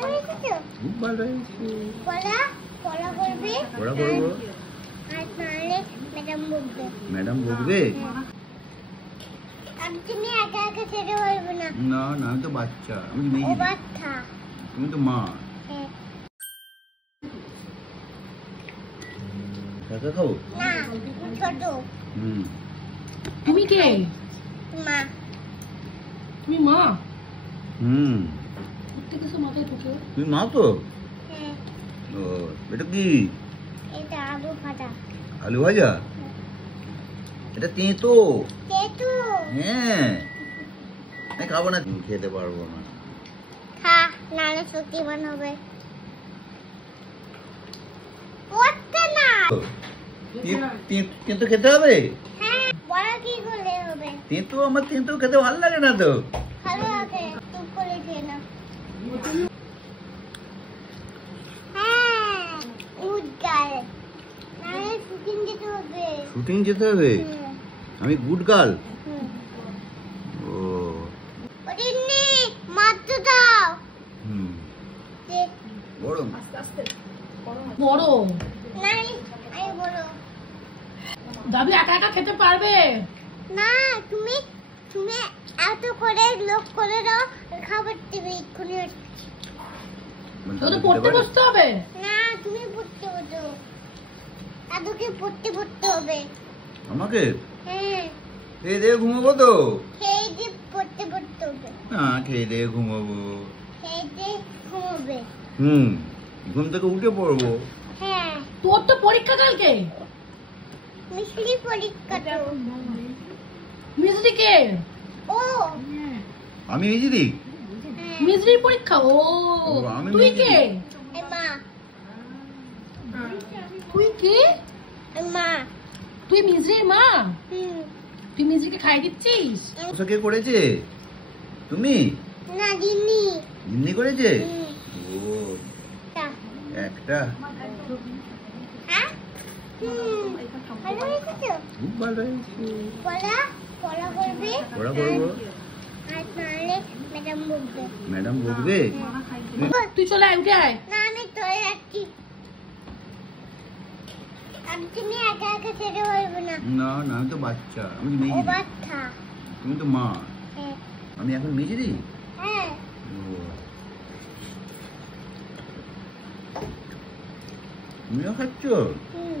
ভালো হয়েছে? খুব ভালো হয়েছে। পড়া পড়া করবে? পড়া করবো। আর নাহলে ম্যাডাম বকবে। ম্যাডাম বকবে? আর তুমি একা একা ছেড়ে পারবে না। না না, আমি তো বাচ্চা, আমি ও মেয়ে। বাচ্চা। তুমি তো মা। হ্যাঁ। কাকা খাবো? না, ছোট। হুম। তুমি কে? মা। তুমি মা? হুম। প্রত্যেকটা সময় মাথায় ঢুকে। তুমি মা তো? হ্যাঁ। ও, এটা কি? এটা আলু ভাজা। আলু ভাজা? এটা তেঁতো। তেঁতু। হ্যাঁ, আমি খাবো না, খেতে পারবো না। খা, নাহলে শক্তিমান হবে। পড়তে না। তেঁতো খেতে হবে? হ্যাঁ, বড় কি করলে হবে? তেঁতো, আমার তেঁতো খেতে ভালো লাগে না তো। ভালো আছে, চুপ করে খেয়ে নাও। হ্যাঁ, উদ্গাল। নাহলে শুটিং যেতে হবে। শুটিং যেতে হবে? আমি গুড গার্ল? হুম। ও। ওদিননি, মাত্র দাও। হুম। যে, গরম? বড় নাই, আমি বলো। দাবি একা একা খেতে পারবে? না, তুমি তুমি এত করে লোক করে দাও, খাবার দেবে এক্ষুনি। তো তো পড়তে বসতে হবে। না, তুমি পড়তে বসো। দাদুকে পড়তে হবে। আমাকে? হ্যাঁ, খেয়ে দিয়ে ঘুমাবো তো? খেয়ে দিয়ে পড়তে হবে। না, খেয়ে দিয়ে ঘুমাবো। খেয়ে দিয়ে ঘুমোবে। হুম, ঘুম থেকে উঠে পড়বো। হ্যাঁ, তোর তো পরীক্ষা কালকে। মিষ্টি পরীক্ষা তো। মিজরি কে? ও, আমি মিজিরি? হ্যাঁ, মিজরির পরীক্ষা। ও ও, আমি তুই মিজরি। কে? এ মা, তুই কে? এ মা। তুই মিজরির মা? হুম। তুই মিজরিকে খাই দিচ্ছিস? ওটা কে করেছে? তুমি? না, দিনি। জিম্মি করেছে? হুম। ও, তা, একটা। হ্যাঁ? হুম, ভালো হয়েছে? খুব ভালো হয়েছে। পড়া পড়া করবে? পড়া করবো। আর নাহলে ম্যাডাম বকবে। ম্যাডাম বকবে? তুই চলে আয়, উঠে আয়। না, আমি চলে যাচ্ছি। আর তুমি একা একা ছেড়ে পারবে না। না না, আমি তো বাচ্চা, আমি ও মেয়ে। বাচ্চা। তুমি তো মা। হ্যাঁ। আমি এখন মেজেরি? হ্যাঁ। তুমিও খাচ্ছ? হুম।